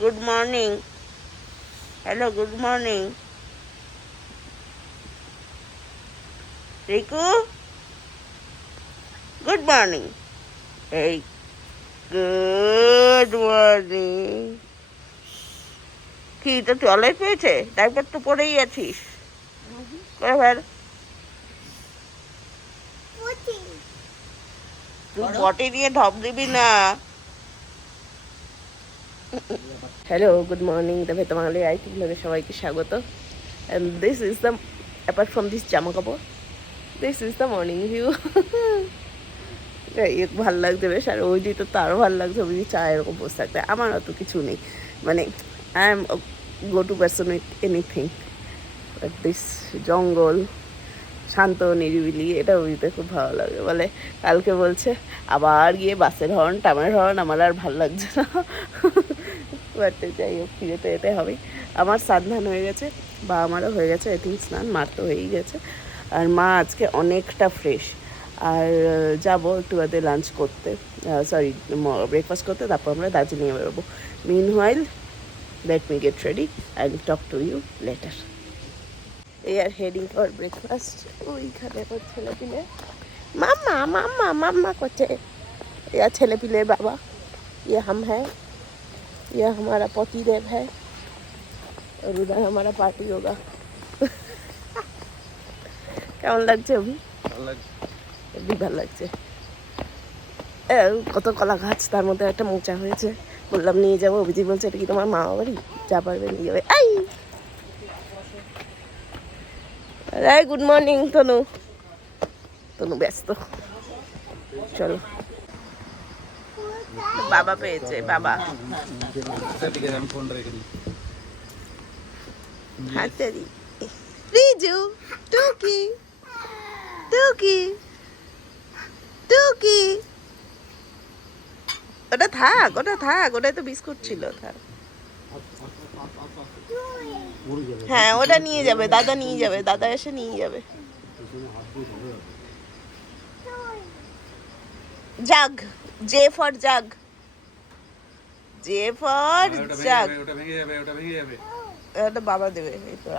Good morning. Hello, good morning. Riku, good morning. এই good morning. কি তো টয়লেট পেয়েছে? ডাইপার তো পরেই আছিস। করে ফেল। তুই পটি নিয়ে ঢপ দিবি না। Hello, good morning. তবে তোমাদের আইটি ব্লগে সবাইকে স্বাগত। And this is the, apart from this জামা কাপড়, this is the morning view. ভাল লাগছে বেশ। আর ওই দিকে তো আরও ভালো লাগছে, ওই চা এরকম বসে থাকতে। আমার অত কিছু নেই, মানে I am go to person with anything, but this জঙ্গল শান্ত নিরিবিলি, এটা বুঝতে খুব ভালো লাগে। বলে কালকে বলছে আবার গিয়ে বাসের হর্ন টামের হর্ন, আমার আর ভালো লাগছে না। বাট যাই হোক, ফিরে তো যেতে হবে। আমার স্নান হয়ে গেছে, বা আমারও হয়ে গেছে আই থিঙ্ক স্নান, মার তো হয়েই গেছে। আর মা আজকে অনেকটা ফ্রেশ। আর যাবো একটু বাদে লাঞ্চ করতে, সরি ব্রেকফাস্ট করতে, তারপর আমরা দার্জিলিংয়ে বেরোবো। Meanwhile let me get ready, I will talk to you later. They are heading for breakfast. ওইখানে ওর ছেলে পিলে মাম্মা মাম্মা মাম্মা করছে। यह ছেলে পিলে বাবা, ये हम है, यह हमारा पति देव है, और उधर हमारा पार्टी होगा। কেমন লাগছে অভি? খুবই ভালো লাগছে। কত কলা গাছ, তার মধ্যে একটা মোচা হয়েছে। বললাম নিয়ে যাবো, অভিজি বলছে এটা কি তোমার মা বাড়ি? যা পারবে নিয়ে যাবে। আই গুড মর্নিং তনু। তনু ব্যস্ত। চলো, বাবা পেয়েছে, বাবা হাতারি। রিজু, টুকি টুকি টুকি, ওটা থাক, ওটা থাক, ওটাই তো বিস্কুট ছিল, থাক। হ্যাঁ, ওটা নিয়ে যাবে, দাদা নিয়ে যাবে, দাদা এসে নিয়ে যাবে। Jug, J for jug, J for jug. ওটা ভেঙে যাবে, ওটা ভেঙে যাবে। ওটা বাবা দেবে। এই তো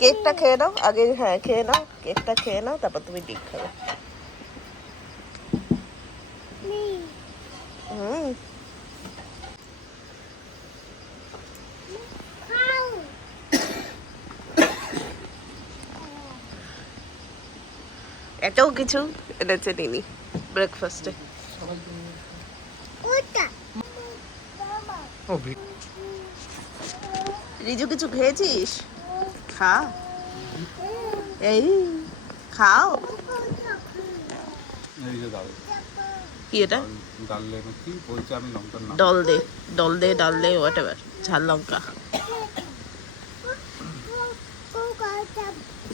কেকটা খেয়ে নাও আগে। হ্যাঁ, খেয়ে নাও, কেকটা খেয়ে নাও, তারপর তুমি ডিক খাবে। এত কিছু এনেছে নিনি ব্রেকফাস্টে। রিজু কিছু খেয়েছিস? খা, এই খাও। কি এটা? ডল দে, ডল দে, ডাল দে, হোয়াট এভার, ঝাল লঙ্কা।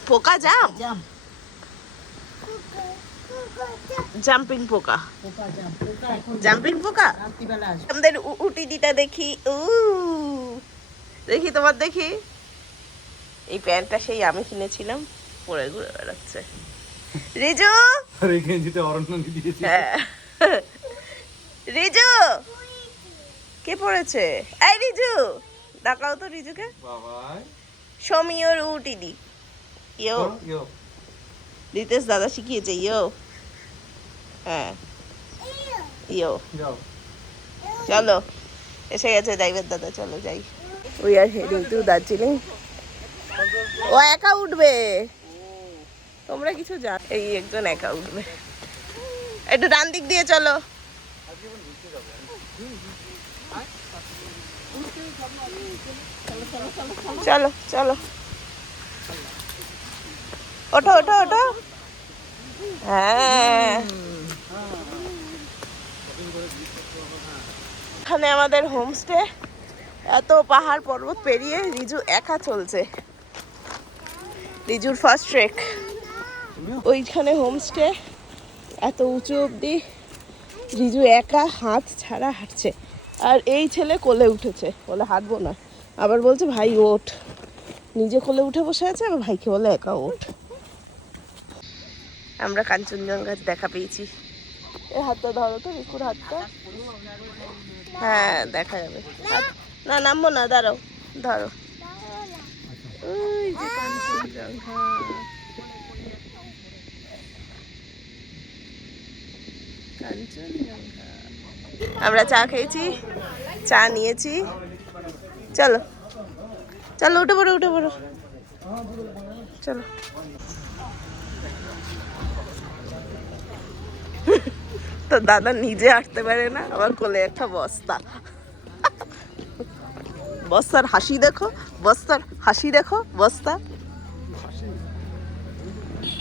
পোকা জাম, জাম্পিং পোকা, জাম্পিং পোকা। আমাদের উটিদিটা দেখি, দেখি তোমার, দেখি। এই প্যান্টটা সেই আমি কিনেছিলাম, পরে ঘুরে বেড়াচ্ছে। রিজু, হ্যাঁ রিজু কে পড়েছে? এই রিজু, ডাকাও তো রিজুকে। শো মি ইওর উটিদি। ইয়ো, রিতেশ দাদা শিখিয়েছে। ইয়ো, হ্যাঁ ইয়ো। চলো, এসে গেছে ড্রাইভার দাদা, চলো যাই। We are heading to Darjeeling. ও একা উঠবে, তোমরা কিছু জান। এই একজন একা উঠবে। একটু ডান দিক দিয়ে চলো। চলো চলো, ওঠো ওঠো ওঠো। হ্যাঁ, এখানে আমাদের হোমস্টে। এত পাহাড় পর্বত পেরিয়ে রিজু একা চলছে। রিজুর ফার্স্ট ট্রেক। ওইখানে হোমস্টে, এত উঁচু অব্দি রিজু একা হাত ছাড়া হাঁটছে। আর এই ছেলে কোলে উঠেছে, বলে হাঁটবো না। আবার বলছে ভাই ওঠ, নিজে কোলে উঠে বসে আছে, আর ভাইকে বলে একা ওঠ। আমরা কাঞ্চনজঙ্ঘার দেখা পেয়েছি। এই হাতটা ধরো তো, রিকুর হাতটা। হ্যাঁ দেখা যাবে। না নামবো না, দাঁড়াও, ধরো। ওই যে কাঞ্চনজঙ্ঘা। কাঞ্চনজঙ্ঘা। আমরা চা খেয়েছি, চা নিয়েছি। চলো চলো, উঠে পড়ো উঠে পড়ো, চলো। তো দাদা নিজে হাঁটতে পারে না, আবার কোলে একটা বস্তা। বস্তার হাসি দেখো, বস্তার হাসি দেখো, বস্তা।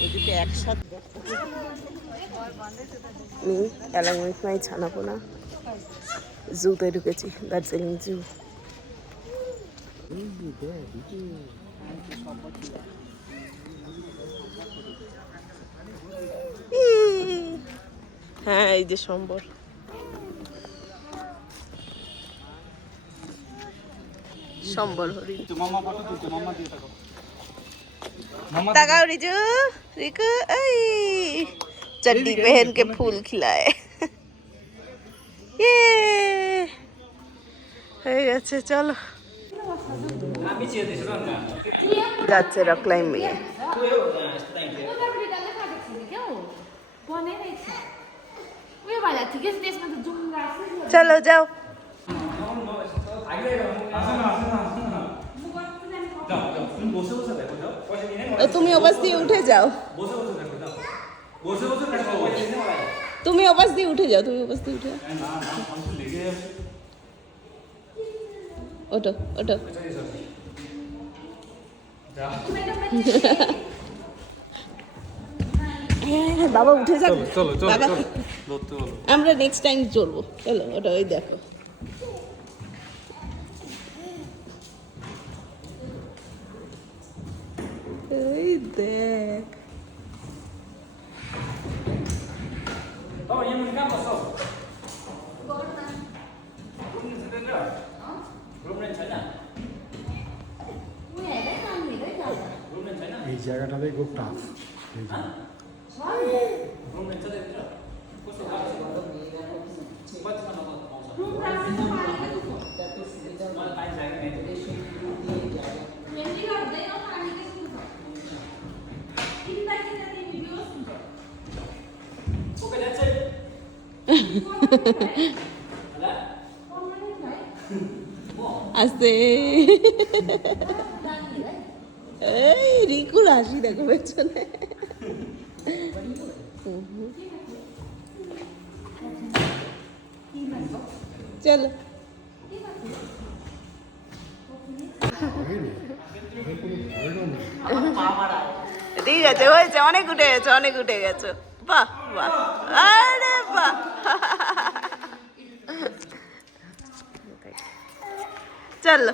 এদিকে একসাথে অ্যালং উইথ মাই ছানাপোনা জুতে ঢুকেছি, দার্জিলিং জু। হ্যাঁ এই যে সম্বর, সম্বর হরিণ। ताकाओ रिजू, रिकू आई चड्डी पहन के फूल खिलाए। ये হয়ে গেছে, চলো। যাচ্ছে রক ক্লাইম্বিং। চলো যাও। তুমি ওপাশ দিয়ে উঠে যাও, তুমি ওপাশ দিয়ে উঠে যাও, তুমি ওপাশ দিয়ে উঠে যাও। ওটো ওটো। বাবা উঠে যাক, বাবা আমরা নেক্সট টাইম চলবো। চলো ওটা, ওই দেখো। ওই দেখ, এই জায়গাটাতে খুব টাফ। আস্তে। এই রিকুর হাসি দেখো পেছনে। চলো ঠিক আছে, হয়েছে, অনেক উঠে গেছে, অনেক উঠে গেছো। বাহ বাহ, আরে বাহ। চলো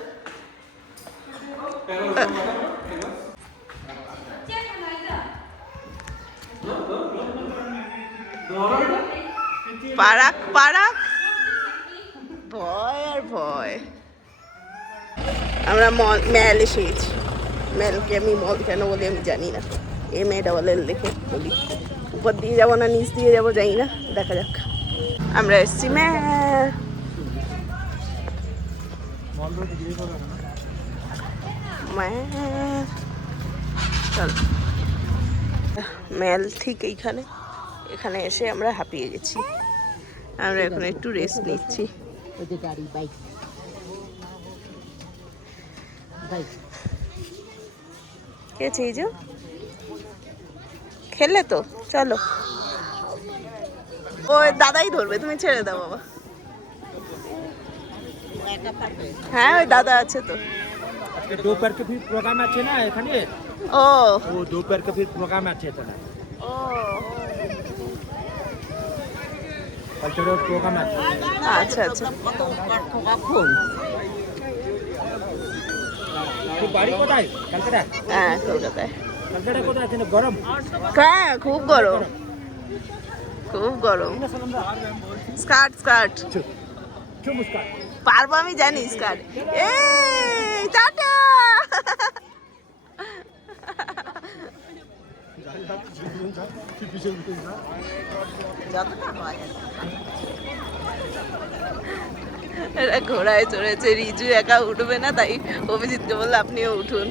পারাক পারাক, ভয় আর ভয়। আমরা ম্যাল এসে গেছি। ম্যালকে আমি মল কেন বলি আমি জানি না, এ মেয়েটা বলে লিখে বলি। উপর দিয়ে যাবো না নিচ দিয়ে যাবো জানি না, দেখা যাক। আমরা এসছি ম্যাল। চল, ম্যাল ঠিক এইখানে, এখানে এসে আমরা হাঁপিয়ে গেছি। আমরা এখন একটু রেস্ট নিচ্ছি। কে চিজ খেললে তো, চলো। ওই দাদাই ধরবে, তুমি ছেড়ে দাও বাবা। হ্যাঁ ওই দাদা আছে তো। दोपहर के फिर प्रोग्राम আছে না এখানে। ও दोपहर के फिर प्रोग्राम আছে তো না। ও কালচারাল প্রোগ্রাম আছে। আচ্ছা আচ্ছা। কখন তো বাড়ি কোথায়? কলকাতা। হ্যাঁ কলকাতায়। কলকাতা কোথায় আছে? গরম। হ্যাঁ খুব গরম, খুব গরম। স্কার্ট স্কার্ট পারবো আমি জানি, স্কার্ট। এই টাটা। যতটা হয় এরা ঘোড়ায় চড়েছে, রিজু একা উঠবে না, তাই অভিজিৎকে বললো আপনিও উঠুন।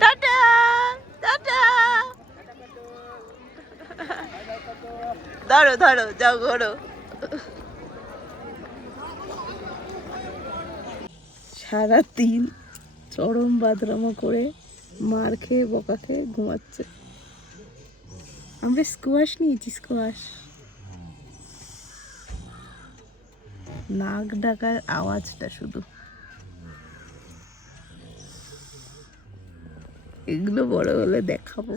টাটা টাটা, ধরো ধরো, যাও ঘোরো। সারাদিন চরম বাদরামো করে মার খেয়ে বকা খেয়ে ঘুমাচ্ছে। আমরা স্কোয়াশ নিয়েছি, স্কোয়াশ। নাক ডাকার আওয়াজটা শুধু, এগুলো বড় হলে দেখাবো।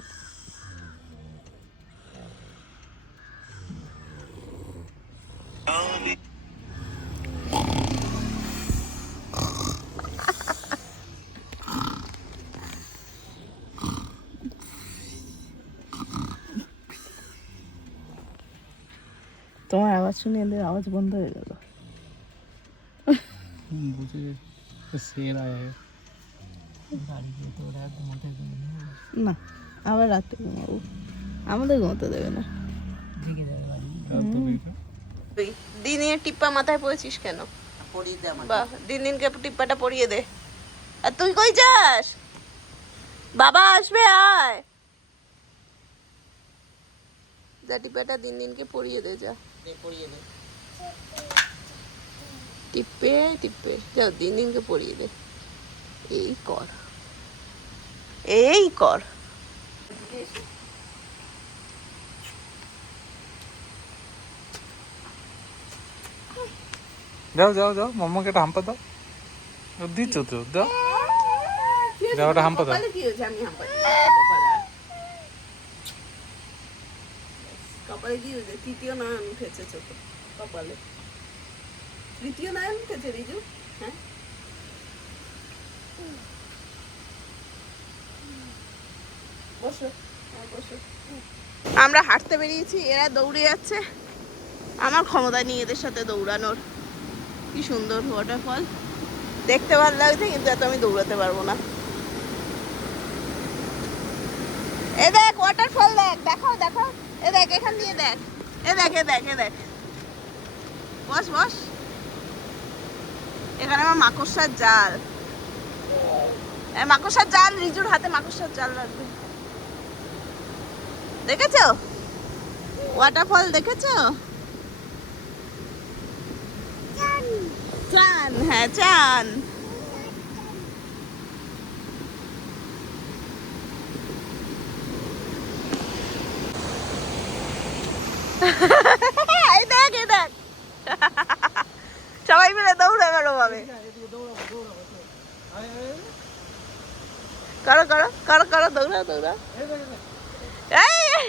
তোমার আওয়াজ শুনে এদের আওয়াজ বন্ধ হয়ে গেল। না, আবার রাতে ঘুমাবো, আমাদের ঘুমাতে দেবে না। দিনের টিপ্পা মাথায় পড়েছিস কেন? বাহ, দিনকে টিপ্পাটা পরিয়ে দে। আর তুই কই যাস? বাবা আসবে, আয়। যা টিপ্পাটা দিনকে পরিয়ে দে, যা পরিয়ে দে। টিপ্পে টিপ্পে যাও, দিনকে পরিয়ে দে। এই কর, এই কর। যাও যাও যাও, মাম্মাকে একটা হাম্পা দাও। দিচ্ছ তো, দাও যাও, একটা হাম্পা দাও। কি হয়েছে? আমি হাম্পা কপালে কি হয়েছে? তৃতীয় নয়ন উঠেছে চোখে, কপালে তৃতীয় নয়ন উঠেছে রিজু। হ্যাঁ, বসো বসো। আমরা হাঁটতে বেরিয়েছি, এরা দৌড়ে যাচ্ছে। আমার ক্ষমতা নেই এদের সাথে দৌড়ানোর। কি সুন্দর ওয়াটারফল, দেখতে ভালো লাগছে, কিন্তু এত আমি দৌড়াতে পারবো না। এ দেখ ওয়াটারফল, দেখ, দেখো দেখো, এ দেখ, এখান দিয়ে দেখ, এ দেখ, এ দেখ, এ দেখ। বস বস। এখানে আমার মাকড়সার জাল, মাকড়সার জাল, রিজুর হাতে মাকড়সার জাল রাখবে। দেখেছো ওয়াটারফল? দেখেছো? চান, হ্যাঁ চান। এই দেখ, এই দেখ, সবাই মিলে দৌড়ে গেল ভাবে। করো করো করো করো, দৌড়াও দৌড়াও। এই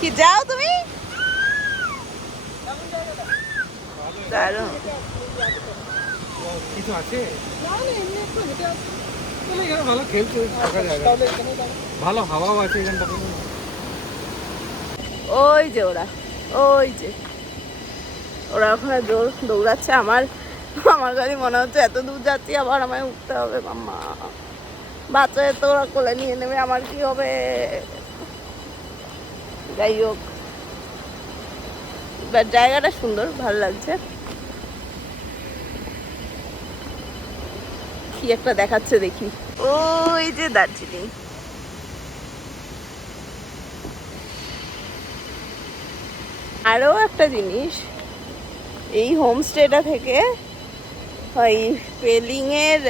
কি যাও তুমি? দারুণ। কিছু আছে এখানে, ভালো খেলছে, থাকা জায়গা, ভালো হাওয়াও আছে এখানটাতে। ওই যে ওরা, ওই যে ওরা ওখানে দৌড়াচ্ছে। আমার আমার কাছে মনে হচ্ছে এত দূর যাচ্ছি, আবার আমায় উঠতে হবে। মাম্মা বাচ্চাদের তো ওরা কোলে নিয়ে নেবে, আমার কি হবে? যাই হোক, বাট জায়গাটা সুন্দর, ভালো লাগছে। কি একটা দেখাচ্ছে দেখি, ওই যে দার্জিলিং। আরো একটা জিনিস, এই হোমস্টেটা থেকে ওই পেলিংয়ের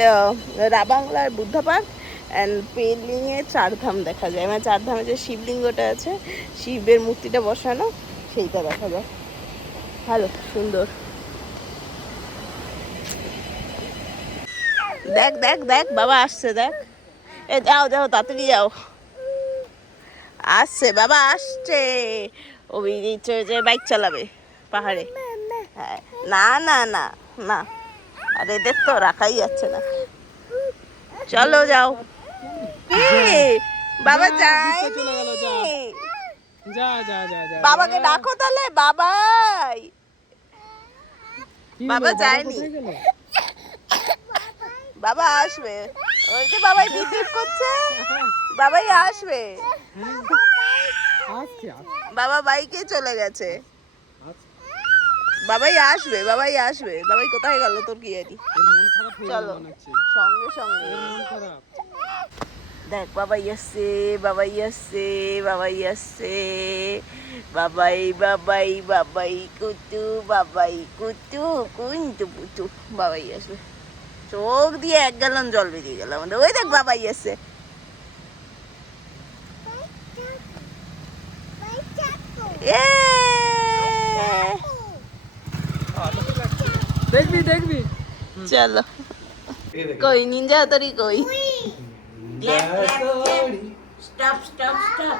রাবাংলার বুদ্ধা পার্ক অ্যান্ড পেলিংয়ের চারধাম দেখা যায়, মানে চারধামে যে শিবলিঙ্গটা আছে, শিবের মূর্তিটা বসানো, সেইটা দেখা যায়। ভালো সুন্দর। দেখ দেখ দেখ বাবা আসছে, দেখ। এ যাও যাও তাড়াতাড়ি যাও, আসছে বাবা আসছে। ওই যে বাইক চালাবে পাহাড়ে। হ্যাঁ, না না না না, আর এদের তো রাখাই যাচ্ছে না। চলো যাও। বাবা যাই, যা যা যা যা বাবাকে ডাকো তাহলে। বাবাই, বাবা যায়নি, বাবা আসবে। ওই যে বাবাই বিদ্যুৎ করছে, বাবাই আসবে। বাবা বাইকে চলে গেছে, বাবাই আসবে, বাবাই আসবে। বাবাই কোথায় গেল তোর কি জানি। চলো সঙ্গে সঙ্গে। দেখ বাবাই আসছে, বাবাই আসছে, বাবাই আসছে। বাবাই বাবাই বাবাই কুতু, বাবাই কুতু কুন্তু পুতু। বাবাই আসবে। চোখ দিয়ে 1 গ্যালন জল বেরিয়ে গেল আমাদের। ওই দেখ বাবাই আসছে। দেখবি দেখবি। চলো কই নিনজা হাতুড়ি কই? Stop stop stop.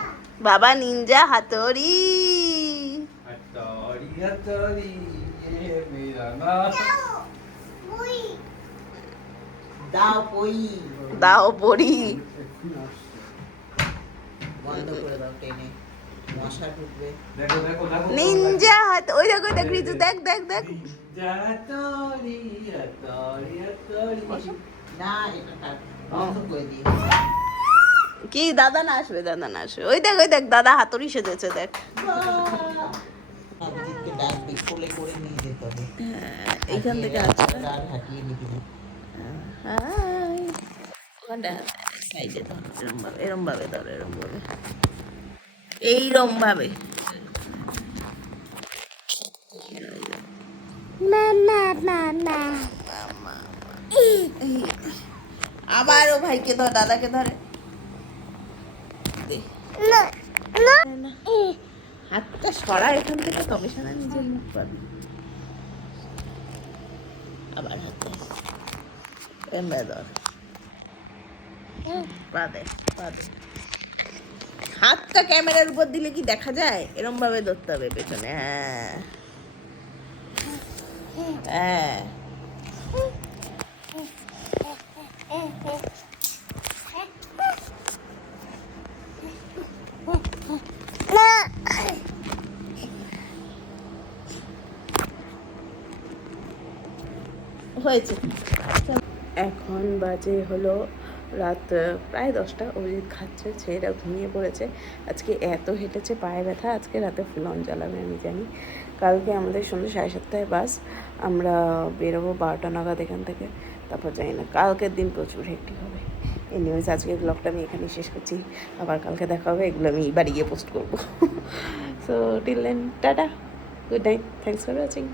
বাবা নিনজা হাতুড়ি। দাও পই দাও পড়ি। বন্ধ করে দাও টেনে, মশা ঢুকবে। নিনজা হাত, ওই দেখ ওই দেখ রিজু, দেখ দেখ দেখ। না এটা বন্ধ করে দিও। কি দাদা না আসবে, দাদা না আসবে। ওই দেখ দাদা হাতুড়ি সেজেছে দেখ। অভিজিৎকে ডাকবি, কোলে করে নিয়ে যেতে হবে। এইখান থেকে আসবে। আর হাঁটিয়ে নিবি। হাই, ওখানটা সাইডে ধর, এরম ভাবে, এরম ভাবে ধর, এরম ভাবে, এইরম ভাবে। আবার ও ভাইকে ধর, দাদাকে ধরে দে। হাতটা সরা এখান থেকে, তবে সারা নিজের মুখ পাবি। আবার হাতে এমবে ধর, পা দে, পা দে। হাতটা ক্যামেরার উপর দিলে কি দেখা যায়? এরম ভাবে ধরতে হবে পেছনে। হ্যাঁ হ্যাঁ। হয়েছে। এখন বাজে হলো রাত প্রায় 10টা। অভিজিৎ খাচ্ছে, ছেলেটা ঘুমিয়ে পড়েছে। আজকে এত হেঁটেছে, পায়ে ব্যথা। আজকে রাতে ফুল অন জ্বালাবে আমি জানি। কালকে আমাদের সন্ধ্যে 7:30টায় বাস, আমরা বেরোবো 12টা নাগাদ এখান থেকে। তারপর জানি না, কালকের দিন প্রচুর হেক্টিক হবে। এনিওয়েজ আজকের ব্লগটা আমি এখানেই শেষ করছি। আবার কালকে দেখা হবে, এগুলো আমি বাড়ি গিয়ে পোস্ট করবো। So till then tata, good night, thanks for watching.